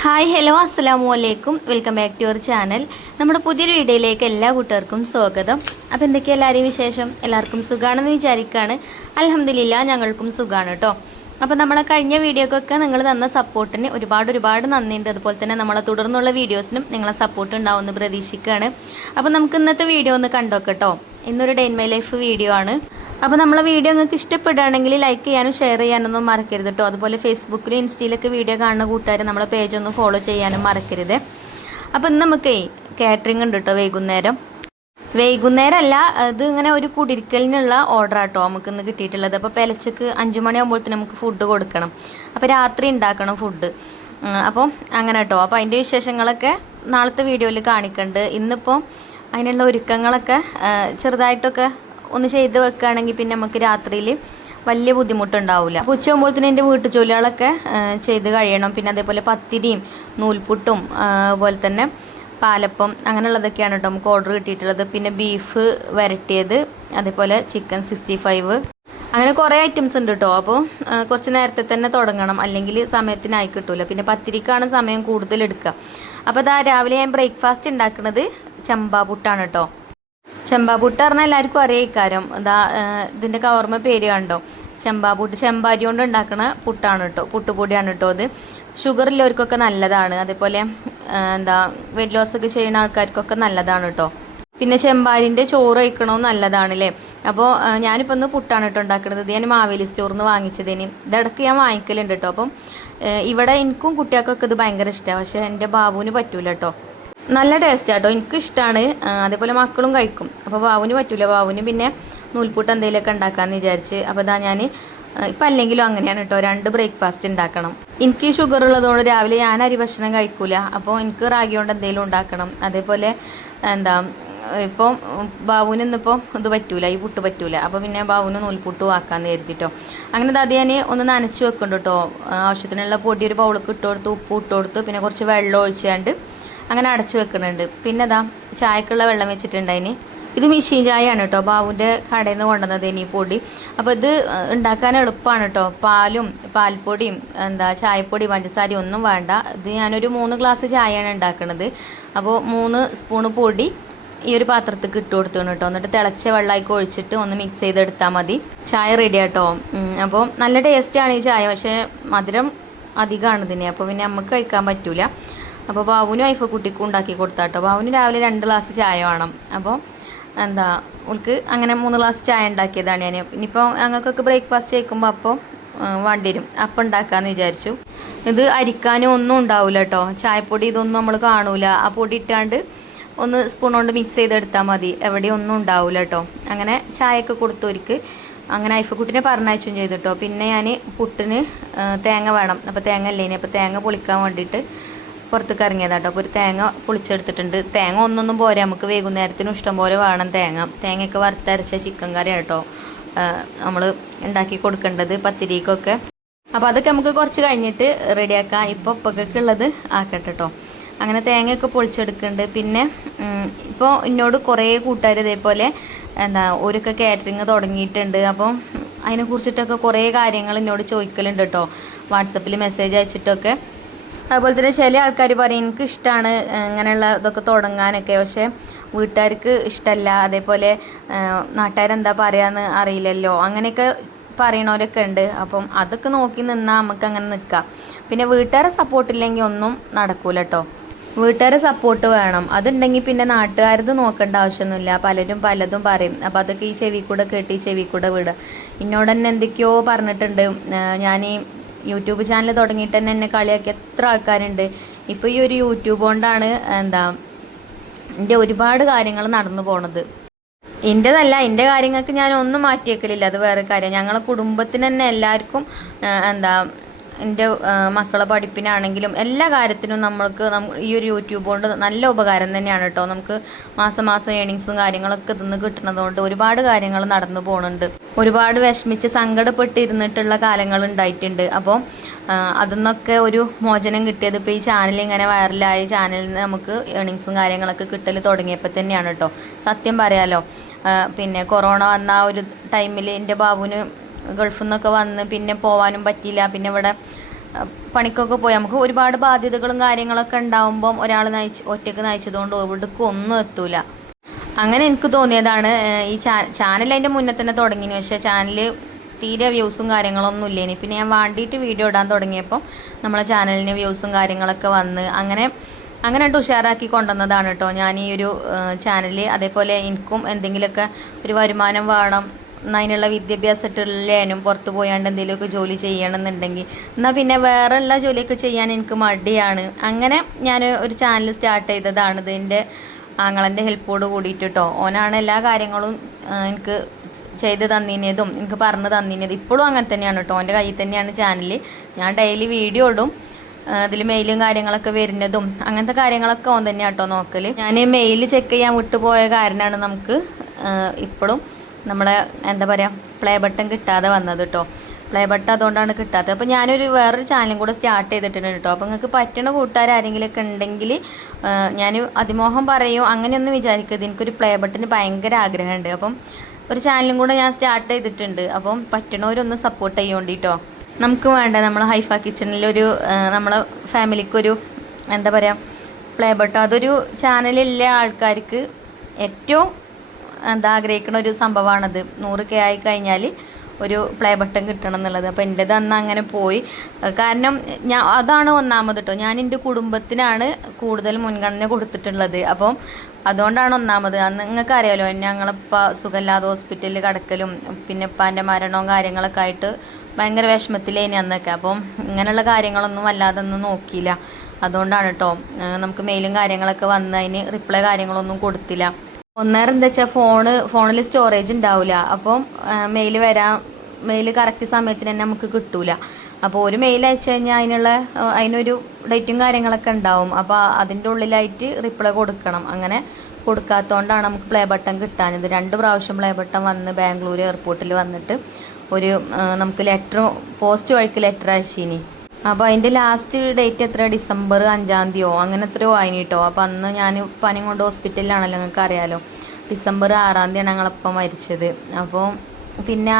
Hi hello അസ്സലാമു അലൈക്കും welcome back to your channel. നമ്മുടെ പുതിയൊരു വീഡിയോയിലേക്ക് എല്ലാ കൂട്ടുകാർക്കും സ്വാഗതം. അപ്പോൾ എന്തൊക്കെയാണ് എല്ലാവരെയും വിശേഷം? എല്ലാവർക്കും സുഖമാണെന്ന് വിചാരിക്കുകയാണ്. അൽഹംദുലില്ലാ ഞങ്ങൾക്കും സുഖമാണ് കേട്ടോ. അപ്പോൾ നമ്മളെ കഴിഞ്ഞ വീഡിയോക്കൊക്കെ നിങ്ങൾ തന്ന സപ്പോർട്ടിന് ഒരുപാട് നന്ദിയുണ്ട്. അതുപോലെ തന്നെ നമ്മളെ തുടർന്നുള്ള വീഡിയോസിനും നിങ്ങളെ സപ്പോർട്ട് ഉണ്ടാവുമെന്ന് പ്രതീക്ഷിക്കുകയാണ്. അപ്പോൾ നമുക്ക് ഇന്നത്തെ വീഡിയോ ഒന്ന് കണ്ടോക്കട്ടോ. ഇന്നൊരു day in my life video ആണ്. അപ്പോൾ നമ്മളെ വീഡിയോ നിങ്ങൾക്ക് ഇഷ്ടപ്പെടുകയാണെങ്കിൽ ലൈക്ക് ചെയ്യാനും ഷെയർ ചെയ്യാനൊന്നും മറക്കരുത് കേട്ടോ. അതുപോലെ ഫേസ്ബുക്കിലും ഇൻസ്റ്റയിലൊക്കെ വീഡിയോ കാണുന്ന കൂട്ടുകാർ നമ്മളെ പേജ് ഒന്ന് ഫോളോ ചെയ്യാനും മറക്കരുത്. അപ്പോൾ ഇന്ന് നമുക്ക് കാറ്ററിംഗ് ഉണ്ട് കേട്ടോ. വൈകുന്നേരമല്ല, അത് ഇങ്ങനെ ഒരു കുടിരിക്കലിനുള്ള ഓർഡർ ആട്ടോ നമുക്ക് ഇന്ന് കിട്ടിയിട്ടുള്ളത്. അപ്പോൾ പെലച്ചക്ക് 5 മണിയാകുമ്പോഴത്തേന് നമുക്ക് ഫുഡ് കൊടുക്കണം. അപ്പോൾ രാത്രി ഉണ്ടാക്കണം ഫുഡ്. അപ്പോൾ അങ്ങനെ കേട്ടോ. അപ്പോൾ അതിൻ്റെ വിശേഷങ്ങളൊക്കെ നാളത്തെ വീഡിയോയിൽ കാണിക്കുന്നുണ്ട്. ഇന്നിപ്പോൾ അതിനുള്ള ഒരുക്കങ്ങളൊക്കെ ചെറുതായിട്ടൊക്കെ ഒന്ന് ചെയ്ത് വെക്കുകയാണെങ്കിൽ പിന്നെ നമുക്ക് രാത്രിയിൽ വലിയ ബുദ്ധിമുട്ടുണ്ടാവില്ല. അപ്പോൾ ഉച്ചയാകുമ്പോഴത്തേന് എൻ്റെ വീട്ടു ജോലികളൊക്കെ ചെയ്ത് കഴിയണം. പിന്നെ അതേപോലെ പത്തിരിയും നൂൽപുട്ടും അതുപോലെ തന്നെ പാലപ്പം അങ്ങനെയുള്ളതൊക്കെയാണ് കേട്ടോ നമുക്ക് ഓർഡർ കിട്ടിയിട്ടുള്ളത്. പിന്നെ ബീഫ് വരട്ടിയത്, അതേപോലെ ചിക്കൻ 65, അങ്ങനെ കുറേ ഐറ്റംസ് ഉണ്ട് കേട്ടോ. അപ്പോൾ കുറച്ച് നേരത്തെ തന്നെ തുടങ്ങണം, അല്ലെങ്കിൽ സമയത്തിനായി കിട്ടൂല. പിന്നെ പത്തിരിക്കാണ് സമയം കൂടുതൽ എടുക്കുക. അപ്പോൾ ഇതാ രാവിലെ ഞാൻ ബ്രേക്ക്ഫാസ്റ്റ് ഉണ്ടാക്കുന്നത് ചെമ്പാപുട്ടാണ് കേട്ടോ. ചെമ്പാപുട്ട് പറഞ്ഞാൽ എല്ലാവർക്കും അറിയാം ഇക്കാരം. ഇതിൻ്റെ കവർമ പേര് കണ്ടോ, ചെമ്പാപുട്ട്. ചെമ്പാരി കൊണ്ട് ഉണ്ടാക്കുന്ന പുട്ടാണ് കേട്ടോ, പുട്ടുപൊടിയാണ് കേട്ടോ. അത് ഷുഗർ ഉള്ളവർക്കൊക്കെ നല്ലതാണ്. അതേപോലെ വെയിറ്റ് ലോസ് ഒക്കെ ചെയ്യുന്ന ആൾക്കാർക്കൊക്കെ നല്ലതാണ് കേട്ടോ. പിന്നെ ചെമ്പാരിൻ്റെ ചോറ് കഴിക്കണവും നല്ലതാണ് അല്ലേ. അപ്പോൾ ഞാനിപ്പോൾ ഒന്ന് പുട്ടാണ് കേട്ടോ ഉണ്ടാക്കുന്നത്. ഇത് ഞാൻ മാവേലി സ്റ്റോറിൽ നിന്ന് വാങ്ങിച്ചതിന്. ഇടയ്ക്ക് ഞാൻ വാങ്ങിക്കലുണ്ട് കേട്ടോ. അപ്പം ഇവിടെ എനിക്കും കുട്ടികൾക്കൊക്കെ ഇത് ഭയങ്കര ഇഷ്ടമാണ്. പക്ഷേ എൻ്റെ ബാബുവിന് പറ്റൂല കേട്ടോ. നല്ല ടേസ്റ്റ് ആട്ടോ, എനിക്കിഷ്ടമാണ്. അതേപോലെ മക്കളും കഴിക്കും. അപ്പോൾ ബാബുവിന് പറ്റൂല. ബാബുവിന് പിന്നെ നൂൽപുട്ട് എന്തെങ്കിലുമൊക്കെ ഉണ്ടാക്കാമെന്ന് വിചാരിച്ച്. അപ്പോൾ ഞാൻ ഇപ്പം അല്ലെങ്കിലും അങ്ങനെയാണ് കേട്ടോ, 2 ബ്രേക്ക്ഫാസ്റ്റ് ഉണ്ടാക്കണം. എനിക്ക് ഷുഗർ ഉള്ളതുകൊണ്ട് രാവിലെ ഞാൻ അരി ഭക്ഷണം കഴിക്കൂല. അപ്പോൾ എനിക്ക് റാഗി കൊണ്ട് എന്തെങ്കിലും ഉണ്ടാക്കണം. അതേപോലെ ഇപ്പോൾ ബാബുവിന് ഇന്നിപ്പോൾ ഇത് പറ്റൂല, ഈ പുട്ട് പറ്റൂല. അപ്പോൾ പിന്നെ ബാബുവിന് നൂൽപുട്ടും ആക്കാമെന്ന് കരുതിട്ടോ. അങ്ങനെ അത് ഞാൻ ഒന്ന് നനച്ച് വെക്കുന്നുണ്ട് കേട്ടോ. ആവശ്യത്തിനുള്ള പൊടി ഒരു ബൗൾക്ക് ഇട്ട് കൊടുത്ത്, ഉപ്പ് ഇട്ട് കൊടുത്ത്, പിന്നെ കുറച്ച് വെള്ളം ഒഴിച്ചാണ്ട് അങ്ങനെ അടച്ചു വെക്കുന്നുണ്ട്. പിന്നെ ചായക്കുള്ള വെള്ളം വെച്ചിട്ടുണ്ടായിന്. ഇത് മെഷീൻ ചായയാണ് കേട്ടോ, ബാബുവിൻ്റെ കടയിൽ നിന്ന് കൊണ്ടുവന്നത് ഇനി പൊടി. അപ്പോൾ ഇത് ഉണ്ടാക്കാൻ എളുപ്പമാണ് കേട്ടോ. പാലും പാൽപ്പൊടിയും ചായപ്പൊടി പഞ്ചസാരയും ഒന്നും വേണ്ട. ഇത് ഞാനൊരു 3 ഗ്ലാസ് ചായയാണ് ഉണ്ടാക്കുന്നത്. അപ്പോൾ 3 സ്പൂണ് പൊടി ഈ ഒരു പാത്രത്തിൽ ഇട്ട് കൊടുത്താണ് കേട്ടോ. എന്നിട്ട് തിളച്ച വെള്ളമൊക്കെ ഒഴിച്ചിട്ട് ഒന്ന് മിക്സ് ചെയ്തെടുത്താൽ മതി. ചായ റെഡി ആട്ടോ. അപ്പോൾ നല്ല ടേസ്റ്റാണ് ഈ ചായ. പക്ഷേ മധുരം അധികമാണ് ഇതിന്. അപ്പോൾ പിന്നെ നമുക്ക് കഴിക്കാൻ പറ്റൂല. അപ്പോൾ ബാബുവിനും കുട്ടിക്കും ഉണ്ടാക്കി കൊടുത്താട്ടോ. ബാബുവിന് രാവിലെ 2 ഗ്ലാസ് ചായ വേണം. അപ്പോൾ ഉൾക്ക് അങ്ങനെ 3 ഗ്ലാസ് ചായ ഉണ്ടാക്കിയതാണ് ഞാൻ. ഇനിയിപ്പോൾ ഞങ്ങൾക്കൊക്കെ ബ്രേക്ക്ഫാസ്റ്റ് കഴിക്കുമ്പോൾ അപ്പോൾ വേണ്ടി വരും. അപ്പം ഉണ്ടാക്കാമെന്ന് വിചാരിച്ചു. ഇത് അരിക്കാനും ഒന്നും ഉണ്ടാവില്ല കേട്ടോ. ചായപ്പൊടി ഇതൊന്നും നമ്മൾ കാണൂല. ആ പൊടി ഇട്ടാണ്ട് ഒന്ന് സ്പൂൺ കൊണ്ട് മിക്സ് ചെയ്തെടുത്താൽ മതി. എവിടെയും ഒന്നും ഉണ്ടാവില്ല കേട്ടോ. അങ്ങനെ ചായയൊക്കെ കൊടുത്തവർക്ക് അങ്ങനെ കുട്ടിനെ പറഞ്ഞയച്ചും ചെയ്തിട്ടോ. പിന്നെ ഞാൻ പുട്ടിന് തേങ്ങ വേണം. അപ്പോൾ തേങ്ങ ഇല്ലേനി. അപ്പോൾ തേങ്ങ പൊളിക്കാൻ വേണ്ടിയിട്ട് പുറത്തേക്ക് ഇറങ്ങിയതാട്ടോ. അപ്പോൾ ഒരു തേങ്ങ പൊളിച്ചെടുത്തിട്ടുണ്ട്. തേങ്ങ ഒന്നൊന്നും പോരാ, നമുക്ക് വൈകുന്നേരത്തിനും ഇഷ്ടംപോലെ വേണം തേങ്ങയൊക്കെ വറുത്തരച്ച ചിക്കൻ കറിയാണ് കേട്ടോ നമ്മൾ ഉണ്ടാക്കി കൊടുക്കേണ്ടത് പത്തിരിക്കൊക്കെ. അപ്പോൾ അതൊക്കെ നമുക്ക് കുറച്ച് കഴിഞ്ഞിട്ട് റെഡിയാക്കാം. ഇപ്പോൾ ഉപ്പൊക്കൊക്കെ ഉള്ളത് ആക്കട്ടെ കേട്ടോ. അങ്ങനെ തേങ്ങയൊക്കെ പൊളിച്ചെടുക്കുന്നുണ്ട്. പിന്നെ ഇപ്പോൾ എന്നോട് കുറേ കൂട്ടുകാർ ഇതേപോലെ ഓരൊക്കെ കാറ്ററിങ് തുടങ്ങിയിട്ടുണ്ട്. അപ്പം അതിനെക്കുറിച്ചിട്ടൊക്കെ കുറേ കാര്യങ്ങൾ എന്നോട് ചോദിക്കലുണ്ട് കേട്ടോ, വാട്സപ്പിൽ മെസ്സേജ് അയച്ചിട്ടൊക്കെ. അതുപോലെ തന്നെ ചില ആൾക്കാർ പറയും എനിക്ക് ഇഷ്ടമാണ് ഇങ്ങനെയുള്ള ഇതൊക്കെ തുടങ്ങാനൊക്കെ, പക്ഷേ വീട്ടുകാർക്ക് ഇഷ്ടമല്ല. അതേപോലെ നാട്ടുകാരെന്താ പറയാന്ന് അറിയില്ലല്ലോ, അങ്ങനെയൊക്കെ പറയണവരൊക്കെ ഉണ്ട്. അപ്പം അതൊക്കെ നോക്കി നിന്നാൽ നമുക്ക് അങ്ങനെ നിൽക്കാം. പിന്നെ വീട്ടുകാരെ സപ്പോർട്ടില്ലെങ്കിൽ ഒന്നും നടക്കൂല കേട്ടോ. വീട്ടുകാരെ സപ്പോർട്ട് വേണം. അതുണ്ടെങ്കിൽ പിന്നെ നാട്ടുകാരത് നോക്കേണ്ട ആവശ്യമൊന്നുമില്ല. പലരും പലതും പറയും. അപ്പോൾ അതൊക്കെ ഈ ചെവി കൂടെ കേട്ട് ഈ ചെവി കൂടെ വിടുക. എന്നോട് തന്നെ എന്തൊക്കെയോ പറഞ്ഞിട്ടുണ്ട്. ഞാൻ ഈ യൂട്യൂബ് ചാനൽ തുടങ്ങിയിട്ട് തന്നെ എന്നെ കളിയാക്കി എത്ര ആൾക്കാരുണ്ട്. ഇപ്പോൾ ഈ ഒരു യൂട്യൂബ് കൊണ്ടാണ് എൻ്റെ ഒരുപാട് കാര്യങ്ങൾ നടന്നു പോണത്. എൻ്റെതല്ല, എൻ്റെ കാര്യങ്ങൾക്ക് ഞാൻ ഒന്നും മാറ്റിയേക്കലില്ല. അത് വേറെ കാര്യം. ഞങ്ങളെ കുടുംബത്തിന് തന്നെ എല്ലാവർക്കും എൻ്റെ മക്കളെ പഠിപ്പിനാണെങ്കിലും എല്ലാ കാര്യത്തിനും നമ്മൾക്ക് ഈ ഒരു യൂട്യൂബ് കൊണ്ട് നല്ല ഉപകാരം തന്നെയാണ് കേട്ടോ. നമുക്ക് മാസം ഏണിങ്സും കാര്യങ്ങളൊക്കെ ഇതിന്ന് കിട്ടുന്നതുകൊണ്ട് ഒരുപാട് കാര്യങ്ങൾ നടന്നു പോകുന്നുണ്ട്. ഒരുപാട് വിഷമിച്ച് സങ്കടപ്പെട്ടിരുന്നിട്ടുള്ള കാലങ്ങൾ ഉണ്ടായിട്ടുണ്ട്. അപ്പോൾ അതിന്നൊക്കെ ഒരു മോചനം കിട്ടിയത് ഇപ്പോൾ ഈ ചാനൽ ഇങ്ങനെ വൈറലായ ചാനലിൽ നിന്ന് നമുക്ക് ഏണിങ്സും കാര്യങ്ങളൊക്കെ കിട്ടൽ തുടങ്ങിയപ്പോൾ തന്നെയാണ് കേട്ടോ. സത്യം പറയാലോ. പിന്നെ കൊറോണ വന്ന ആ ഒരു ടൈമിൽ എൻ്റെ ബാബുവിന് ഗൾഫിൽ നിന്നൊക്കെ വന്ന് പിന്നെ പോകാനും പറ്റിയില്ല. പിന്നെ ഇവിടെ പണിക്കൊക്കെ പോയി നമുക്ക് ഒരുപാട് ബാധ്യതകളും കാര്യങ്ങളൊക്കെ ഉണ്ടാവുമ്പം ഒരാൾ ഒറ്റയ്ക്ക് നയിച്ചതുകൊണ്ട് എവിടേക്കും ഒന്നും എത്തൂല. അങ്ങനെ എനിക്ക് തോന്നിയതാണ്. ഈ ചാനൽ അതിൻ്റെ മുന്നേ തന്നെ തുടങ്ങിന്, പക്ഷേ ചാനൽ തീരെ വ്യൂസും കാര്യങ്ങളൊന്നും ഇല്ലേനി. പിന്നെ ഞാൻ വേണ്ടിയിട്ട് വീഡിയോ ഇടാൻ തുടങ്ങിയപ്പോൾ നമ്മളെ ചാനലിന് വ്യൂസും കാര്യങ്ങളൊക്കെ വന്ന് അങ്ങനെ ഉഷാറാക്കി കൊണ്ടുവന്നതാണ് കേട്ടോ ഞാൻ ഈ ഒരു ചാനൽ. അതേപോലെ എനിക്കും എന്തെങ്കിലുമൊക്കെ ഒരു വരുമാനം വേണം, അതിനുള്ള വിദ്യാഭ്യാസത്തിലേനും പുറത്ത് പോയാണ്ട് എന്തെങ്കിലുമൊക്കെ ജോലി ചെയ്യണമെന്നുണ്ടെങ്കിൽ എന്നാൽ പിന്നെ വേറെ ഉള്ള ജോലിയൊക്കെ ചെയ്യാൻ എനിക്ക് മടിയാണ്. അങ്ങനെ ഞാൻ ഒരു ചാനൽ സ്റ്റാർട്ട് ചെയ്തതാണ്. ഇതിൻ്റെ ആങ്ങളൻ്റെ ഹെൽപ്പോട് കൂടിയിട്ട് കേട്ടോ. ഓനാണ് എല്ലാ കാര്യങ്ങളും എനിക്ക് ചെയ്ത് തന്നിനതും എനിക്ക് പറഞ്ഞു തന്നിനത്. ഇപ്പോഴും അങ്ങനെ തന്നെയാണ് കേട്ടോ. ഓൻ്റെ കയ്യിൽ തന്നെയാണ് ചാനൽ. ഞാൻ ഡെയിലി വീഡിയോ ഇടും, അതിൽ മെയിലും കാര്യങ്ങളൊക്കെ വരുന്നതും അങ്ങനത്തെ കാര്യങ്ങളൊക്കെ ഓൻ തന്നെയാണ് കേട്ടോ നോക്കൽ. ഞാൻ മെയിൽ ചെക്ക് ചെയ്യാൻ വിട്ടുപോയ കാരണമാണ് നമുക്ക് ഇപ്പോഴും നമ്മളെ എന്താ പറയുക പ്ലേ ബട്ടൺ കിട്ടാതെ വന്നത് കേട്ടോ. പ്ലേ ബട്ടൺ അതുകൊണ്ടാണ് കിട്ടാത്തത്. അപ്പോൾ ഞാനൊരു വേറൊരു ചാനലും കൂടെ സ്റ്റാർട്ട് ചെയ്തിട്ടുണ്ട് കേട്ടോ. അപ്പോൾ നിങ്ങൾക്ക് പറ്റുന്ന കൂട്ടുകാരെങ്കിലുമൊക്കെ ഉണ്ടെങ്കിൽ ഞാൻ അതിമോഹം പറയും, അങ്ങനെയൊന്നും വിചാരിക്കരുത്. എനിക്കൊരു പ്ലേ ബട്ടന് ഭയങ്കര ആഗ്രഹമുണ്ട്. അപ്പം ഒരു ചാനലും കൂടെ ഞാൻ സ്റ്റാർട്ട് ചെയ്തിട്ടുണ്ട്. അപ്പം പറ്റണവരൊന്ന് സപ്പോർട്ട് ചെയ്യുകൊണ്ടിട്ടോ. നമുക്ക് വേണ്ട നമ്മളെ ഹൈഫ കിച്ചണിലൊരു നമ്മളെ ഫാമിലിക്കൊരു എന്താ പറയുക പ്ലേ ബട്ടൺ, അതൊരു ചാനലിലുള്ള ആൾക്കാർക്ക് ഏറ്റവും ആഗ്രഹിക്കുന്ന ഒരു സംഭവമാണത്. 100K ആയി കഴിഞ്ഞാൽ ഒരു പ്ലേ ബട്ടൺ കിട്ടണം എന്നുള്ളത്. അപ്പോൾ എൻ്റേത് അന്ന് അങ്ങനെ പോയി. കാരണം അതാണ് ഒന്നാമത് കേട്ടോ. ഞാൻ എൻ്റെ കുടുംബത്തിനാണ് കൂടുതൽ മുൻഗണന കൊടുത്തിട്ടുള്ളത്. അപ്പം അതുകൊണ്ടാണ് ഒന്നാമത്. അന്ന് നിങ്ങൾക്ക് അറിയാമല്ലോ, ഞങ്ങളിപ്പോൾ സുഖമില്ലാതെ ഹോസ്പിറ്റലിൽ കിടക്കലും പിന്നെ ഇപ്പാൻ്റെ മരണവും കാര്യങ്ങളൊക്കെ ആയിട്ട് ഭയങ്കര വിഷമത്തിലേനി അന്നൊക്കെ. അപ്പം ഇങ്ങനെയുള്ള കാര്യങ്ങളൊന്നും വല്ലാതെ ഒന്നും നോക്കിയില്ല. അതുകൊണ്ടാണ് കേട്ടോ നമുക്ക് മെയിലും കാര്യങ്ങളൊക്കെ വന്ന് അതിന് റിപ്ലൈ കാര്യങ്ങളൊന്നും കൊടുത്തില്ല. ഒന്നേരം എന്താ വെച്ചാൽ ഫോണിൽ സ്റ്റോറേജ് ഉണ്ടാവില്ല. അപ്പം മെയിൽ കറക്റ്റ് സമയത്തിന് തന്നെ നമുക്ക് കിട്ടൂല. അപ്പോൾ ഒരു മെയിൽ അയച്ചു കഴിഞ്ഞാൽ അതിനൊരു ഡേറ്റും കാര്യങ്ങളൊക്കെ ഉണ്ടാവും. അപ്പോൾ അതിൻ്റെ ഉള്ളിലായിട്ട് റിപ്ലൈ കൊടുക്കണം. അങ്ങനെ കൊടുക്കാത്തതുകൊണ്ടാണ് നമുക്ക് പ്ലേ ബട്ടൺ കിട്ടാനത്. 2 പ്രാവശ്യം പ്ലേ ബട്ടൺ വന്ന് ബാംഗ്ലൂർ എയർപോർട്ടിൽ വന്നിട്ട് നമുക്ക് പോസ്റ്റ് വഴിക്ക് ലെറ്റർ അയച്ചിനി. അപ്പോൾ അതിൻ്റെ ലാസ്റ്റ് ഡേറ്റ് എത്ര, ഡിസംബർ 5-ാം തീയതിയോ അങ്ങനെ എത്രയോ ആയിന് കേട്ടോ. അപ്പോൾ അന്ന് ഞാൻ പനി കൊണ്ട് ഹോസ്പിറ്റലിലാണല്ലോ, നിങ്ങൾക്ക് അറിയാലോ. ഡിസംബർ 6-ാം തീയതിയാണ് ഞങ്ങളപ്പം മരിച്ചത്. അപ്പോൾ പിന്നെ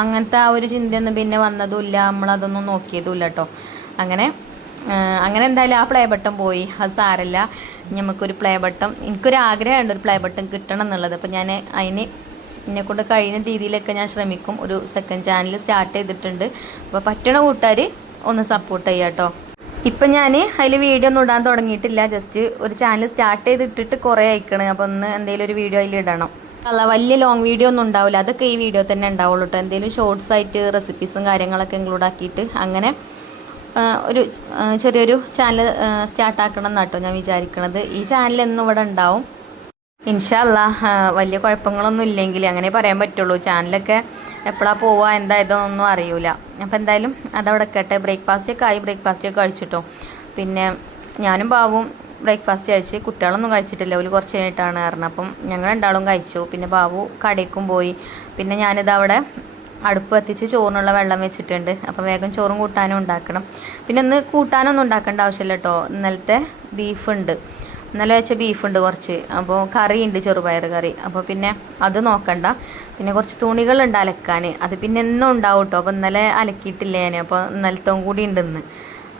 അങ്ങനത്തെ ഒരു ചിന്തയൊന്നും പിന്നെ വന്നതുമില്ല, നമ്മളതൊന്നും നോക്കിയതുമില്ല കേട്ടോ. അങ്ങനെ എന്തായാലും ആ പ്ലേ ബട്ടൺ പോയി. അത് സാരമില്ല, നമുക്കൊരു പ്ലേ ബട്ടൺ, എനിക്കൊരു ആഗ്രഹമുണ്ട് ഒരു പ്ലേ ബട്ടൺ കിട്ടണം എന്നുള്ളത്. അപ്പോൾ ഞാൻ എന്നെക്കൊണ്ട് കഴിയുന്ന രീതിയിലൊക്കെ ഞാൻ ശ്രമിക്കും. ഒരു സെക്കൻഡ് ചാനൽ സ്റ്റാർട്ട് ചെയ്തിട്ടുണ്ട്. അപ്പോൾ പറ്റണ കൂട്ടുകാർ ഒന്ന് സപ്പോർട്ട് ചെയ്യുക കേട്ടോ. ഇപ്പം ഞാൻ അതിൽ വീഡിയോ ഒന്നും ഇടാൻ തുടങ്ങിയിട്ടില്ല. ജസ്റ്റ് ഒരു ചാനൽ സ്റ്റാർട്ട് ചെയ്തിട്ടിട്ട് കുറേ അയക്കണം. അപ്പോൾ ഒന്ന് എന്തെങ്കിലും ഒരു വീഡിയോ അതിൽ ഇടണം. വലിയ ലോങ് വീഡിയോ ഒന്നും ഉണ്ടാവില്ല, അതൊക്കെ ഈ വീഡിയോ തന്നെ ഉണ്ടാവുള്ളൂ കേട്ടോ. എന്തെങ്കിലും ഷോർട്സ് ആയിട്ട് റെസിപ്പീസും കാര്യങ്ങളൊക്കെ ഇൻക്ലൂഡ് ആക്കിയിട്ട് അങ്ങനെ ഒരു ചെറിയൊരു ചാനൽ സ്റ്റാർട്ടാക്കണം എന്നാട്ടോ ഞാൻ വിചാരിക്കണത്. ഈ ചാനൽ എന്നും ഇവിടെ ഉണ്ടാവും ഇൻഷാ അല്ലാഹ്. വലിയ കുഴപ്പങ്ങളൊന്നും ഇല്ലെങ്കിൽ അങ്ങനെ പറയാൻ പറ്റുള്ളൂ. ചാനലൊക്കെ എപ്പോഴാണ് പോവുക എന്തായതൊന്നും അറിയില്ല. അപ്പോൾ എന്തായാലും അതവിടെ കേട്ടെ. ബ്രേക്ക്ഫാസ്റ്റൊക്കെ കഴിച്ചിട്ടോ. പിന്നെ ഞാനും ബാവും ബ്രേക്ക്ഫാസ്റ്റ് കഴിച്ച്, കുട്ടികളൊന്നും കഴിച്ചിട്ടില്ല, ഒരു കുറച്ച് കഴിഞ്ഞിട്ടാണ് കാരണം. അപ്പം ഞങ്ങൾ 2 കഴിച്ചു. പിന്നെ ബാബു കടയ്ക്കും പോയി. പിന്നെ ഞാനിത് അവിടെ അടുപ്പ് കത്തിച്ച് ചോറിനുള്ള വെള്ളം വെച്ചിട്ടുണ്ട്. അപ്പോൾ വേഗം ചോറും കൂട്ടാനും ഉണ്ടാക്കണം. പിന്നെ ഇന്ന് കൂട്ടാനൊന്നും ഉണ്ടാക്കേണ്ട ആവശ്യമില്ല കേട്ടോ. ഇന്നലത്തെ ബീഫുണ്ട്, ഇന്നലെ വെച്ച ബീഫുണ്ട് കുറച്ച്. അപ്പോൾ കറിയുണ്ട്, ചെറുപയർ കറി. അപ്പോൾ പിന്നെ അത് നോക്കണ്ട. പിന്നെ കുറച്ച് തുണികളുണ്ട് അലക്കാൻ, അത് പിന്നെ എന്നും ഉണ്ടാവും കേട്ടോ. അപ്പോൾ ഇന്നലെ അലക്കിയിട്ടില്ല ഞാൻ, അപ്പോൾ ഇന്നലത്തവും കൂടി ഉണ്ട് ഇന്ന്.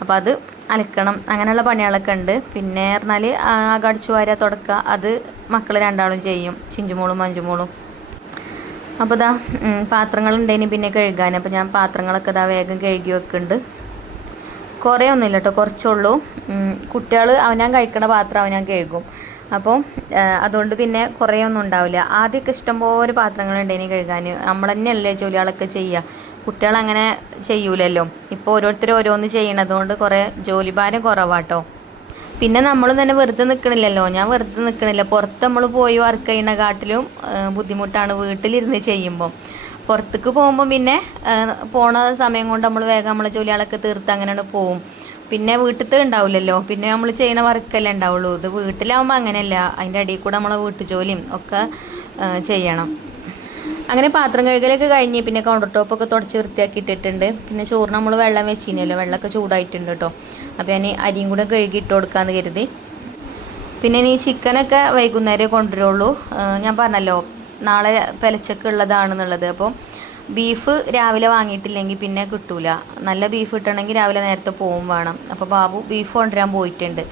അപ്പോൾ അത് അലക്കണം. അങ്ങനെയുള്ള പണികളൊക്കെ ഉണ്ട്. പിന്നെ പറഞ്ഞാൽ അകടിച്ചു വാരുക, തുടക്കുക, അത് മക്കൾ 2 ചെയ്യും, ചിഞ്ചുമോളും മഞ്ജുമോളും. അപ്പോൾ പാത്രങ്ങളുണ്ടേനി പിന്നെ കഴുകാൻ. അപ്പോൾ ഞാൻ പാത്രങ്ങളൊക്കെ വേഗം കഴുകി വെക്കുന്നുണ്ട്. കുറേ ഒന്നുമില്ല കേട്ടോ, കുറച്ചുള്ളൂ. കുട്ടികൾ അവനാൻ കഴിക്കണ പാത്രം അവനാൻ കഴുകും. അപ്പോൾ അതുകൊണ്ട് പിന്നെ കുറേ ഒന്നും ഉണ്ടാവില്ല. ആദ്യമൊക്കെ ഇഷ്ടംപോലെ പാത്രങ്ങളുണ്ടേനി കഴുകാൻ. നമ്മൾ തന്നെയല്ലേ ജോലികളൊക്കെ ചെയ്യുക, കുട്ടികളങ്ങനെ ചെയ്യൂലല്ലോ. ഇപ്പോൾ ഓരോരുത്തരും ഓരോന്ന് ചെയ്യണതുകൊണ്ട് കുറേ ജോലിഭാരം കുറവാട്ടോ. പിന്നെ നമ്മളും തന്നെ വെറുതെ നിൽക്കണില്ലല്ലോ. ഞാൻ വെറുതെ നിൽക്കണില്ല. പുറത്ത് നമ്മൾ പോയി വർക്ക് ചെയ്യണക്കാട്ടിലും ബുദ്ധിമുട്ടാണ് വീട്ടിലിരുന്ന് ചെയ്യുമ്പം. പുറത്തേക്ക് പോകുമ്പോൾ പിന്നെ പോണ സമയം കൊണ്ട് നമ്മൾ വേഗം നമ്മളെ ജോലികളൊക്കെ തീർത്ത് അങ്ങനെയാണ് പോവും. പിന്നെ വീട്ടിലത്തെ ഉണ്ടാവില്ലല്ലോ, പിന്നെ നമ്മൾ ചെയ്യുന്ന വർക്കല്ലേ ഉണ്ടാവുള്ളൂ. ഇത് വീട്ടിലാവുമ്പോൾ അങ്ങനെയല്ല, അതിൻ്റെ അടിയിൽ കൂടെ നമ്മളെ വീട്ടുജോലിയും ഒക്കെ ചെയ്യണം. അങ്ങനെ പാത്രം കഴുകലൊക്കെ കഴിഞ്ഞ് പിന്നെ കൗണ്ടർ ടോപ്പൊക്കെ തുടച്ച് വൃത്തിയാക്കി ഇട്ടിട്ടുണ്ട്. പിന്നെ ചോറിന് നമ്മൾ വെള്ളം വെച്ചിനല്ലോ, വെള്ളമൊക്കെ ചൂടായിട്ടുണ്ട് കേട്ടോ. അപ്പോൾ ഞാൻ അരിയും കൂടെ കഴുകി ഇട്ട് കൊടുക്കാമെന്ന് കരുതി. പിന്നെ ഇനി ചിക്കനൊക്കെ വൈകുന്നേരം കൊണ്ടുവരുള്ളൂ. ഞാൻ പറഞ്ഞല്ലോ നാളെ പെലച്ചക്ക് ഉള്ളതാണെന്നുള്ളത്. അപ്പോൾ ബീഫ് രാവിലെ വാങ്ങിയിട്ടില്ലെങ്കിൽ പിന്നെ കിട്ടൂല. നല്ല ബീഫ് കിട്ടണമെങ്കിൽ രാവിലെ നേരത്തെ പോവും വേണം. അപ്പോൾ ബാബു ബീഫ് കൊണ്ടുവരാൻ പോയിട്ടുണ്ട്.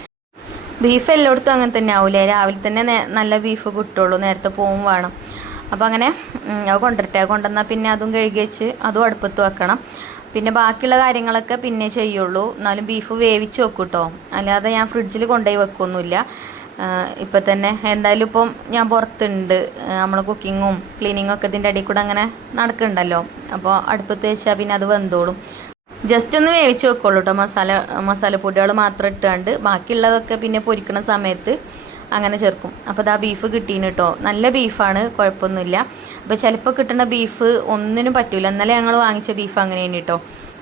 ബീഫ് എല്ലായിടത്തും അങ്ങനെ തന്നെ ആവില്ലേ, രാവിലെ തന്നെ നല്ല ബീഫ് കിട്ടുള്ളൂ, നേരത്തെ പോവും വേണം. അപ്പോൾ അങ്ങനെ അത് കൊണ്ടുവന്നാൽ പിന്നെ അതും കഴുകി വെച്ച് അതും അടുപ്പത്ത് വെക്കണം. പിന്നെ ബാക്കിയുള്ള കാര്യങ്ങളൊക്കെ പിന്നെ ചെയ്യുള്ളൂ. എന്നാലും ബീഫ് വേവിച്ച് വെക്കും കേട്ടോ, അല്ലാതെ ഞാൻ ഫ്രിഡ്ജിൽ കൊണ്ടുപോയി വെക്കൊന്നുമില്ല. ഇപ്പം തന്നെ എന്തായാലും ഇപ്പം ഞാൻ പുറത്തുണ്ട്, നമ്മൾ കുക്കിങ്ങും ക്ലീനിങ്ങും ഒക്കെ ഇതിൻ്റെ ഇടയിൽ കൂടെ അങ്ങനെ നടക്കുന്നുണ്ടല്ലോ. അപ്പോൾ അടുപ്പത്ത് വെച്ചാൽ പിന്നെ അത് വെന്തോളും. ജസ്റ്റ് ഒന്ന് വേവിച്ച് വെക്കുള്ളൂ കേട്ടോ, മസാലപ്പൊടികൾ മാത്രം ഇട്ടുകൊണ്ട്. ബാക്കിയുള്ളതൊക്കെ പിന്നെ പൊരിക്കുന്ന സമയത്ത് അങ്ങനെ ചേർക്കും. അപ്പോൾ ഇതാ ബീഫ് കിട്ടീന് കേട്ടോ, നല്ല ബീഫാണ്, കുഴപ്പമൊന്നുമില്ല. അപ്പോൾ ചിലപ്പോൾ കിട്ടുന്ന ബീഫ് ഒന്നിനും പറ്റില്ല. ഇന്നലെ ഞങ്ങൾ വാങ്ങിച്ച ബീഫ് അങ്ങനെയാണ് കേട്ടോ,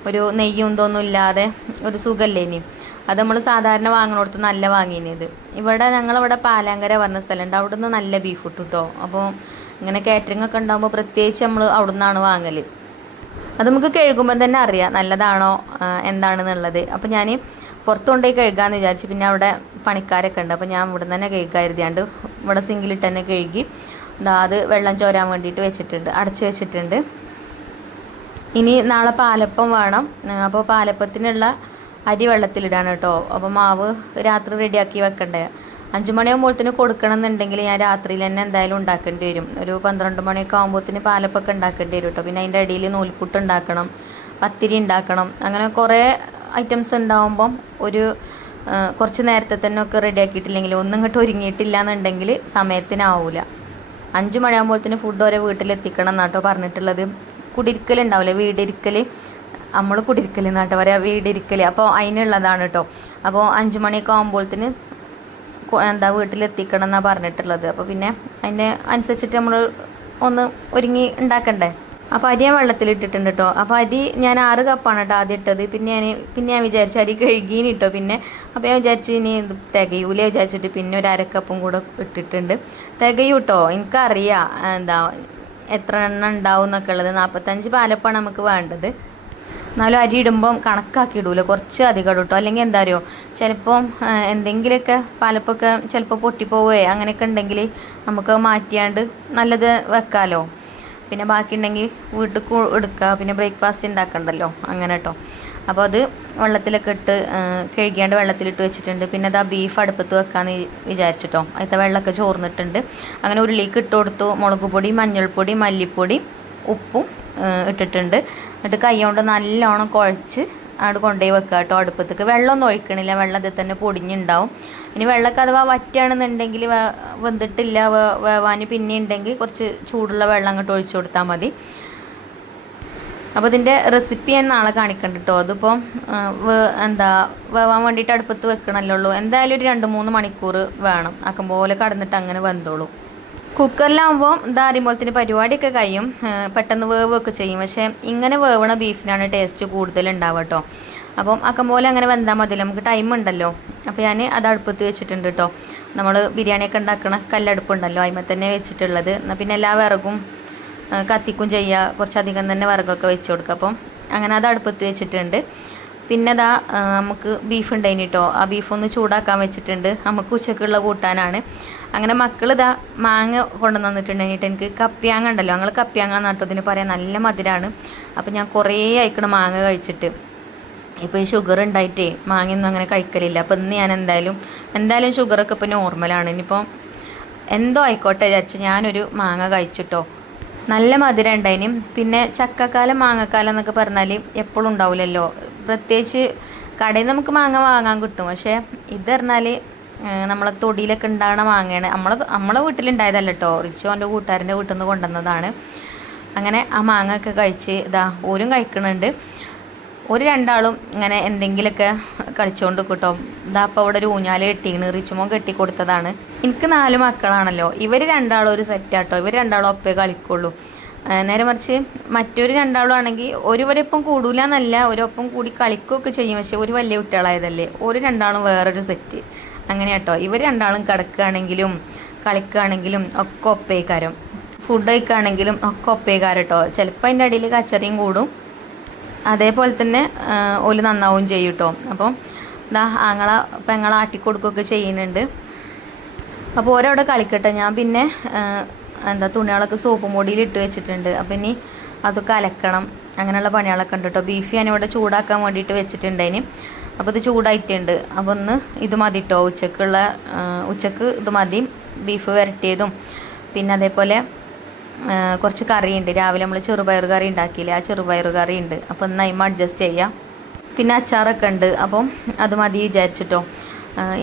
ഒരു നെയ്യും ഇതൊന്നും ഇല്ലാതെ ഒരു സുഖമല്ലേ ഇനി. അത് നമ്മൾ സാധാരണ വാങ്ങണോടത്ത് നല്ല വാങ്ങിയത്. ഞങ്ങളിവിടെ പാലാങ്കര പറഞ്ഞ സ്ഥലമുണ്ട്, അവിടെ നിന്ന് നല്ല ബീഫ് കിട്ടും കേട്ടോ. അപ്പോൾ ഇങ്ങനെ കാറ്ററിംഗ് ഒക്കെ ഉണ്ടാകുമ്പോൾ പ്രത്യേകിച്ച് നമ്മൾ അവിടെ നിന്നാണ് വാങ്ങൽ. അത് നമുക്ക് കഴുകുമ്പോൾ തന്നെ അറിയാം നല്ലതാണോ എന്താണെന്നുള്ളത്. അപ്പോൾ ഞാൻ പുറത്ത് കൊണ്ടുപോയി കഴുകാമെന്ന് വിചാരിച്ചു. പിന്നെ അവിടെ പണിക്കാരൊക്കെ ഉണ്ട്, അപ്പോൾ ഞാൻ ഇവിടെ തന്നെ കഴുകാതിരുത്തിയാണ്ട് ഇവിടെ സിങ്കിലിട്ട് തന്നെ കഴുകി അത് വെള്ളം ചോരാൻ വേണ്ടിയിട്ട് വെച്ചിട്ടുണ്ട്, അടച്ചു വെച്ചിട്ടുണ്ട്. ഇനി നാളെ പാലപ്പം വേണം. അപ്പോൾ പാലപ്പത്തിനുള്ള അരി വെള്ളത്തിലിടാണ് കേട്ടോ. അപ്പോൾ മാവ് രാത്രി റെഡിയാക്കി വെക്കണ്ടേ. 5 മണിയാകുമ്പോഴത്തേന് കൊടുക്കണം എന്നുണ്ടെങ്കിൽ ഞാൻ രാത്രിയിൽ തന്നെ എന്തായാലും ഉണ്ടാക്കേണ്ടി വരും. ഒരു 12 മണിയൊക്കെ ആകുമ്പോഴത്തേന് പാലപ്പൊക്കെ ഉണ്ടാക്കേണ്ടി വരും കേട്ടോ. പിന്നെ അതിൻ്റെ ഇടയിൽ നൂൽപുട്ട് ഉണ്ടാക്കണം, പത്തിരി ഉണ്ടാക്കണം, അങ്ങനെ കുറേ ഐറ്റംസ് ഉണ്ടാകുമ്പം കുറച്ച് നേരത്തെ തന്നെ ഒക്കെ റെഡിയാക്കിയിട്ടില്ലെങ്കിൽ ഒന്നും ഇങ്ങോട്ട് ഒരുങ്ങിയിട്ടില്ല എന്നുണ്ടെങ്കിൽ സമയത്തിനാവില്ല. 5 മണിയാകുമ്പോഴത്തേന് ഫുഡ് ഓരോ വീട്ടിലെത്തിക്കണം എന്നാട്ടോ പറഞ്ഞിട്ടുള്ളത്. കുടിരിക്കലുണ്ടാവില്ലേ, വീടിരിക്കൽ, നമ്മൾ കുടിരിക്കൽ എന്നാട്ടോ പറയാം, വീടിരിക്കൽ. അപ്പോൾ അതിനുള്ളതാണ് കേട്ടോ. അപ്പോൾ 5 മണിയൊക്കെ ആകുമ്പോഴത്തേന് വീട്ടിലെത്തിക്കണം എന്നാണ് പറഞ്ഞിട്ടുള്ളത്. അപ്പോൾ പിന്നെ അതിൻ്റെ അനുസരിച്ചിട്ട് നമ്മൾ ഒന്ന് ഒരുങ്ങി ഉണ്ടാക്കണ്ടേ. അപ്പോൾ അരി ഞാൻ വെള്ളത്തിലിട്ടിട്ടുണ്ട് കേട്ടോ. അപ്പോൾ അരി ഞാൻ 6 കപ്പാണ് കേട്ടോ ആദ്യം ഇട്ടത്. പിന്നെ ഞാൻ വിചാരിച്ചു അരി കഴുകീന് കേട്ടോ. അപ്പോൾ ഞാൻ വിചാരിച്ചു ഇനി തികയൂലേ വിചാരിച്ചിട്ട് പിന്നെ ഒരു 1/2 കപ്പും കൂടെ ഇട്ടിട്ടുണ്ട്. തികയും കേട്ടോ, എനിക്കറിയാം എത്ര എണ്ണം ഉണ്ടാവും എന്നൊക്കെ ഉള്ളത്. 45 പാലപ്പാണ് നമുക്ക് വേണ്ടത്. എന്നാലും അരി ഇടുമ്പം കണക്കാക്കി ഇടൂല, കുറച്ച് അധികം ഇടും കേട്ടോ. അല്ലെങ്കിൽ എന്താ അറിയോ, ചിലപ്പം എന്തെങ്കിലുമൊക്കെ പാലപ്പൊക്കെ ചിലപ്പോൾ പൊട്ടിപ്പോവേ അങ്ങനെയൊക്കെ ഉണ്ടെങ്കിൽ നമുക്ക് മാറ്റിയാണ്ട് നല്ലത് വെക്കാമല്ലോ. പിന്നെ ബാക്കി ഉണ്ടെങ്കിൽ വീട്ടിൽ എടുക്കുക, പിന്നെ ബ്രേക്ക്ഫാസ്റ്റ് ഉണ്ടാക്കണ്ടല്ലോ, അങ്ങനെ കേട്ടോ. അപ്പോൾ അത് വെള്ളത്തിലൊക്കെ ഇട്ട് കഴുകിയാണ്ട് വെള്ളത്തിലിട്ട് വെച്ചിട്ടുണ്ട്. പിന്നെ അത് ആ ബീഫ് അടുപ്പത്ത് വെക്കാമെന്ന് വിചാരിച്ചിട്ടോ. അതിൻ്റെ വെള്ളമൊക്കെ ചോർന്നിട്ടുണ്ട്. അങ്ങനെ ഉരുളിക്ക് ഇട്ട് കൊടുത്തു. മുളക് പൊടി, മഞ്ഞൾപ്പൊടി, മല്ലിപ്പൊടി, ഉപ്പും ഇട്ടിട്ടുണ്ട്. എന്നിട്ട് കൈ കൊണ്ട് നല്ലോണം കുഴച്ച് അവിടെ കൊണ്ടുപോയി വെക്കുക കേട്ടോ അടുപ്പത്തേക്ക്. വെള്ളമൊന്നും ഒഴിക്കണില്ല, വെള്ളം ഇതിൽ തന്നെ പൊടിഞ്ഞുണ്ടാവും. ഇനി വെള്ളമൊക്കെ അഥവാ വറ്റുകയാണെന്നുണ്ടെങ്കിൽ വെന്തിട്ടില്ല വേവാൻ പിന്നെ ഉണ്ടെങ്കിൽ കുറച്ച് ചൂടുള്ള വെള്ളം അങ്ങോട്ട് ഒഴിച്ചു കൊടുത്താൽ മതി. അപ്പോൾ ഇതിൻ്റെ റെസിപ്പി ഞാൻ നാളെ കാണിക്കണ്ട കേട്ടോ. അതിപ്പോൾ വേവാൻ വേണ്ടിയിട്ട് അടുപ്പത്ത് വെക്കണമല്ലോ ഉള്ളൂ. എന്തായാലും ഒരു 2-3 മണിക്കൂർ വേണം, ആക്കം പോലെ കടന്നിട്ട് അങ്ങനെ വെന്തോളൂ. കുക്കറിലാകുമ്പോൾ അറിയുമ്പോഴത്തേന് പരിപാടിയൊക്കെ കഴിയും, പെട്ടെന്ന് വേവൊക്കെ ചെയ്യും. പക്ഷേ ഇങ്ങനെ വേവണ ബീഫിനാണ് ടേസ്റ്റ് കൂടുതൽ ഉണ്ടാവുക കേട്ടോ. അപ്പം ആക്കം പോലെ അങ്ങനെ വെന്താൽ മതി, നമുക്ക് ടൈം ഉണ്ടല്ലോ. അപ്പോൾ ഞാൻ അത് അടുപ്പത്ത് വെച്ചിട്ടുണ്ട് കേട്ടോ. നമ്മൾ ബിരിയാണിയൊക്കെ ഉണ്ടാക്കണ കല്ലടുപ്പുണ്ടല്ലോ, അതിന്മേൽ തന്നെ വെച്ചിട്ടുള്ളത്. എന്നാൽ പിന്നെ എല്ലാ വിറകും കത്തിക്കും ചെയ്യുക, കുറച്ചധികം തന്നെ വിറകൊക്കെ വെച്ച് കൊടുക്കുക. അപ്പം അങ്ങനെ അത് അടുപ്പത്ത് വെച്ചിട്ടുണ്ട്. പിന്നെ നമുക്ക് ബീഫ് ഉണ്ടായിന് കേട്ടോ. ആ ബീഫൊന്ന് ചൂടാക്കാൻ വെച്ചിട്ടുണ്ട്. നമുക്ക് ഉച്ചക്കുള്ള കൂട്ടാനാണ്. അങ്ങനെ മക്കൾ മാങ്ങ കൊണ്ടുവന്ന് വന്നിട്ടുണ്ടെങ്കിൽ എനിക്ക് കപ്പ്യാങ്ങ ഉണ്ടല്ലോ, ഞങ്ങൾ കപ്പ്യാങ്ങ നാട്ടോ ഇതിന് പറയാം, നല്ല മധുരമാണ്. അപ്പോൾ ഞാൻ കുറേ ആയിക്കണം മാങ്ങ കഴിച്ചിട്ട്. ഇപ്പോൾ ഈ ഷുഗർ ഉണ്ടായിട്ടേ മാങ്ങയൊന്നും അങ്ങനെ കഴിക്കലില്ല. അപ്പോൾ ഇന്ന് ഞാൻ എന്തായാലും ഷുഗറൊക്കെ ഇപ്പോൾ നോർമലാണ്. ഇനിയിപ്പോൾ എന്തോ ആയിക്കോട്ടെ വിചാരിച്ച് ഞാനൊരു മാങ്ങ കഴിച്ചിട്ടോ. നല്ല മധുരം ഉണ്ടായിന്. പിന്നെ ചക്കക്കാലം മാങ്ങക്കാലം എന്നൊക്കെ പറഞ്ഞാൽ എപ്പോഴും ഉണ്ടാവില്ലല്ലോ. പ്രത്യേകിച്ച് കടയിൽ നമുക്ക് മാങ്ങ വാങ്ങാൻ കിട്ടും. പക്ഷേ ഇത് പറഞ്ഞാൽ നമ്മളെ തൊടിയിലൊക്കെ ഉണ്ടാകുന്ന മാങ്ങയാണ്. നമ്മളെ വീട്ടിലുണ്ടായതല്ല കേട്ടോ, റിച്ചോൻ്റെ കൂട്ടുകാരൻ്റെ വീട്ടിൽ നിന്ന് കൊണ്ടുവന്നതാണ്. അങ്ങനെ ആ മാങ്ങ ഒക്കെ കഴിച്ച് ഓരും കഴിക്കുന്നുണ്ട്. ഒരു 2 ആളും ഇങ്ങനെ എന്തെങ്കിലുമൊക്കെ കളിച്ചുകൊണ്ട് കിട്ടോ. അപ്പോൾ അവിടെ ഒരു ഊഞ്ഞാൽ കെട്ടിയാണ്, റിച്ചുമോൻ കെട്ടി കൊടുത്തതാണ്. എനിക്ക് 4 മക്കളാണല്ലോ, ഇവർ 2 ആളും ഒരു സെറ്റാട്ടോ. ഇവർ 2 ആളും ഒപ്പേ കളിക്കുള്ളൂ. നേരെ മറിച്ച് മറ്റൊരു 2 ആളും ആണെങ്കിൽ ഒരുവരൊപ്പം കൂടൂല എന്നല്ല, ഒരൊപ്പം കൂടി കളിക്കുകയൊക്കെ ചെയ്യും. പക്ഷെ ഒരു വലിയ കുട്ടികളായതല്ലേ, ഒരു 2 ആളും വേറൊരു സെറ്റ് അങ്ങനെ കേട്ടോ. ഇവർ 2 ആളും കിടക്കുകയാണെങ്കിലും കളിക്കുകയാണെങ്കിലും ഒക്കെ ഒപ്പേക്കാരം, ഫുഡ് കഴിക്കുകയാണെങ്കിലും ഒക്കെ ഒപ്പേക്കാരം കേട്ടോ. ചിലപ്പോൾ അതിൻ്റെ അടിയിൽ കച്ചറിയും കൂടും, അതേപോലെ തന്നെ ഓല് നന്നാവും ചെയ്യും കേട്ടോ. അപ്പം പെങ്ങളെ ആട്ടിക്കൊടുക്കുകയൊക്കെ ചെയ്യുന്നുണ്ട്. അപ്പോൾ ഓരവിടെ കളിക്കട്ടെ. ഞാൻ പിന്നെ തുണികളൊക്കെ സോപ്പ് പൊടിയിൽ ഇട്ട് വെച്ചിട്ടുണ്ട്. അപ്പം ഇനി അതൊക്കെ അലക്കണം. അങ്ങനെയുള്ള പണികളൊക്കെ ഉണ്ട് കേട്ടോ. ബീഫ് ഞാനിവിടെ ചൂടാക്കാൻ വേണ്ടിയിട്ട് വെച്ചിട്ടുണ്ടേന്. അപ്പോൾ ഇത് ചൂടായിട്ടുണ്ട്. അപ്പോൾ ഒന്ന് ഇത് മതി കേട്ടോ. ഉച്ചക്ക് ഇത് മതി. ബീഫ് വരട്ടിയതും പിന്നെ അതേപോലെ കുറച്ച് കറിയുണ്ട്. രാവിലെ നമ്മൾ ചെറുപയർ കറി ഉണ്ടാക്കിയില്ലേ, ആ ചെറുപയർ കറി ഉണ്ട്. അപ്പോൾ ഒന്ന് അതിമ അഡ്ജസ്റ്റ് ചെയ്യാം. പിന്നെ അച്ചാറൊക്കെ ഉണ്ട്. അപ്പം അത് മതി വിചാരിച്ചിട്ടോ.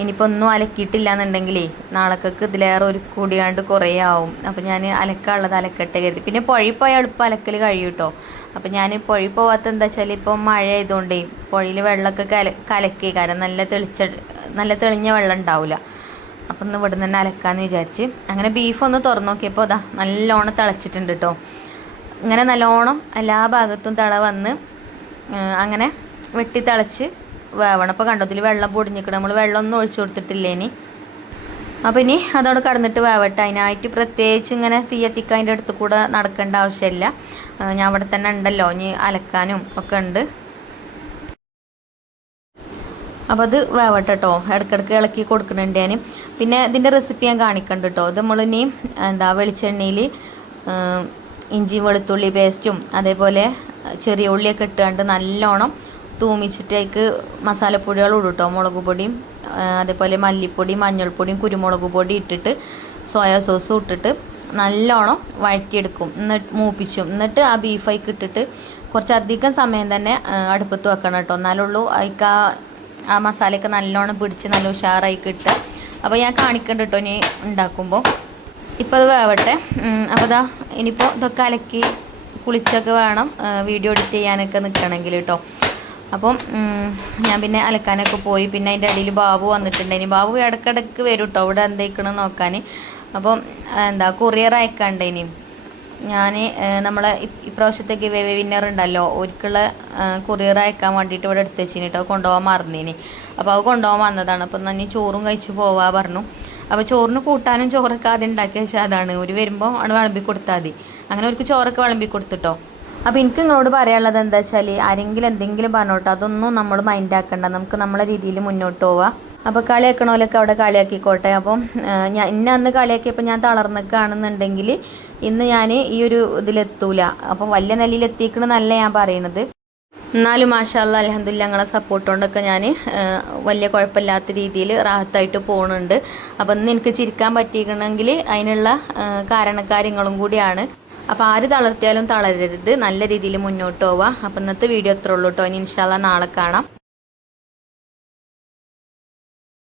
ഇനിയിപ്പോൾ ഒന്നും അലക്കിയിട്ടില്ല എന്നുണ്ടെങ്കിലേ നാളേക്കൊക്കെ ഇതിലേറെ ഒരു കൂടിയാണ്ട് കുറേ ആവും. അപ്പോൾ ഞാൻ അലക്കാനുള്ളത് അലക്കട്ടെ കരുതി. പിന്നെ പുഴയിൽ പോയാൽ എളുപ്പം അലക്കൽ കഴിയും കേട്ടോ. അപ്പോൾ ഞാൻ പുഴയിൽ പോകാത്ത എന്താ വെച്ചാൽ ഇപ്പം മഴ ആയതുകൊണ്ടേ പുഴയിൽ വെള്ളമൊക്കെ കലക്കി, കാരണം നല്ല തെളിഞ്ഞ വെള്ളം ഉണ്ടാവില്ല. അപ്പം ഒന്ന് ഇവിടെ തന്നെ അലക്കാമെന്ന് വിചാരിച്ച് അങ്ങനെ ബീഫ് ഒന്ന് തുറന്നു നോക്കിയപ്പോൾ അതാ നല്ലോണം തിളച്ചിട്ടുണ്ട് കേട്ടോ. ഇങ്ങനെ നല്ലോണം എല്ലാ ഭാഗത്തും തിള വന്ന് അങ്ങനെ വെട്ടി തിളച്ച് വേവണം. അപ്പോൾ കണ്ടോ ഇതിൽ വെള്ളം പൊടിഞ്ഞിക്കണം. നമ്മൾ വെള്ളമൊന്നും ഒഴിച്ചു കൊടുത്തിട്ടില്ലേ ഇനി. അപ്പോൾ ഇനി അതോടെ കടന്നിട്ട് വേവട്ടെ. അതിനായിട്ട് പ്രത്യേകിച്ച് ഇങ്ങനെ തീയത്തിക്ക് അതിൻ്റെ അടുത്ത് കൂടെ നടക്കേണ്ട ആവശ്യമില്ല. ഞാൻ അവിടെ തന്നെ ഉണ്ടല്ലോ, ഇനി അലക്കാനും ഒക്കെ ഉണ്ട്. അപ്പോൾ അത് വേവട്ടെ കേട്ടോ. ഇടയ്ക്കിടയ്ക്ക് ഇളക്കി കൊടുക്കുന്നുണ്ട് ഞാൻ. പിന്നെ ഇതിൻ്റെ റെസിപ്പി ഞാൻ കാണിക്കണ്ട് കേട്ടോ. ഇത് നമ്മളിനി വെളിച്ചെണ്ണയിൽ ഇഞ്ചി വെളുത്തുള്ളി പേസ്റ്റും അതേപോലെ ചെറിയ ഉള്ളിയൊക്കെ ഇട്ടുകൊണ്ട് നല്ലോണം തൂമിച്ചിട്ട് അതിലേക്ക് മസാലപ്പൊടികൾ ഇടും കേട്ടോ. മുളക് പൊടിയും അതേപോലെ മല്ലിപ്പൊടിയും മഞ്ഞൾപ്പൊടിയും കുരുമുളക് പൊടി ഇട്ടിട്ട് സോയാ സോസും ഇട്ടിട്ട് നല്ലോണം വഴറ്റിയെടുക്കും. എന്നിട്ട് മൂപ്പിച്ചും. എന്നിട്ട് ആ ബീഫായിക്ക് ഇട്ടിട്ട് കുറച്ചധികം സമയം തന്നെ അടുപ്പത്ത് വെക്കണം കേട്ടോ. എന്നാലുള്ളൂ അതിക്ക് ആ മസാലയൊക്കെ നല്ലോണം പിടിച്ച് നല്ല ഉഷാറായി കിട്ടുക. അപ്പോൾ ഞാൻ കാണിക്കണ്ട കേട്ടോ ഇനി ഉണ്ടാക്കുമ്പോൾ. ഇപ്പോൾ അത് വേവട്ടെ. അപ്പോൾ ഇതാ ഇനിയിപ്പോൾ ഇതൊക്കെ അലക്കി കുളിച്ചൊക്കെ വേണം വീഡിയോ എഡിറ്റ് ചെയ്യാനൊക്കെ നിൽക്കണമെങ്കിൽ കേട്ടോ. അപ്പം ഞാൻ പിന്നെ അലക്കാനൊക്കെ പോയി. പിന്നെ അതിൻ്റെ ഇടയിൽ ബാബു വന്നിട്ടുണ്ടായിനി. ബാബു ഇടയ്ക്കിടയ്ക്ക് വരും കേട്ടോ ഇവിടെ എന്തേക്കണം നോക്കാൻ. അപ്പം കൊറിയർ അയക്കാണ്ടേനി. ഞാൻ നമ്മളെ ഇപ്രാവശ്യത്തെ ഗിവ് അവേ വിന്നർ ഉണ്ടല്ലോ, ഒരിക്കലുള്ള കൊറിയർ അയക്കാൻ വേണ്ടിയിട്ട് ഇവിടെ എടുത്ത് വെച്ചിന് കേട്ടോ. കൊണ്ടുപോകാൻ മറന്നേനി. അപ്പോൾ അത് കൊണ്ടുപോകാൻ വന്നതാണ്. അപ്പം ഞാൻ ചോറും കഴിച്ച് പോവാ പറഞ്ഞു. അപ്പോൾ ചോറിന് കൂട്ടാനും ചോറൊക്കെ ആദ്യം ഉണ്ടാക്കി വെച്ചാൽ അതാണ് ഒരു വരുമ്പോൾ ആണ് വിളമ്പി കൊടുത്താൽ മതി. അങ്ങനെ അവർക്ക് ചോറൊക്കെ വിളമ്പി കൊടുത്തിട്ടോ. അപ്പോൾ എനിക്ക് നിങ്ങളോട് പറയാനുള്ളത് എന്താ വെച്ചാൽ ആരെങ്കിലും എന്തെങ്കിലും പറഞ്ഞോട്ടോ, അതൊന്നും നമ്മൾ മൈൻഡ് ആക്കണ്ട. നമുക്ക് നമ്മളെ രീതിയിൽ മുന്നോട്ട് പോവാം. അപ്പോൾ കളിയാക്കണോലൊക്കെ അവിടെ കളിയാക്കിക്കോട്ടെ. അപ്പം ഇന്നെ അന്ന് കളിയാക്കിയപ്പോൾ ഞാൻ തളർന്നിക്കുകയാണെന്നുണ്ടെങ്കിൽ ഇന്ന് ഞാൻ ഈ ഒരു ഇതിലെത്തൂല. അപ്പം വലിയ നിലയിലെത്തിക്കണമെന്നല്ല ഞാൻ പറയണത്. എന്നാലും മാഷാ അല്ലാഹ് അൽഹംദുലില്ലാ ഞങ്ങളെ സപ്പോർട്ട് കൊണ്ടൊക്കെ ഞാൻ വലിയ കുഴപ്പമില്ലാത്ത രീതിയിൽ റാഹത്തായിട്ട് പോകുന്നുണ്ട്. അപ്പം ഇന്ന് എനിക്ക് ചിരിക്കാൻ പറ്റിയിരിക്കണമെങ്കിൽ അതിനുള്ള കാരണക്കാര്യങ്ങളും കൂടിയാണ്. അപ്പോൾ ആര് തളർത്തിയാലും തളരരുത്, നല്ല രീതിയിൽ മുന്നോട്ട് പോവുക. അപ്പം ഇന്നത്തെ വീഡിയോ ഇത്രേ ഉള്ളൂ കേട്ടോ. ഇനി ഇൻഷാ അല്ലാഹ് നാളെ കാണാം.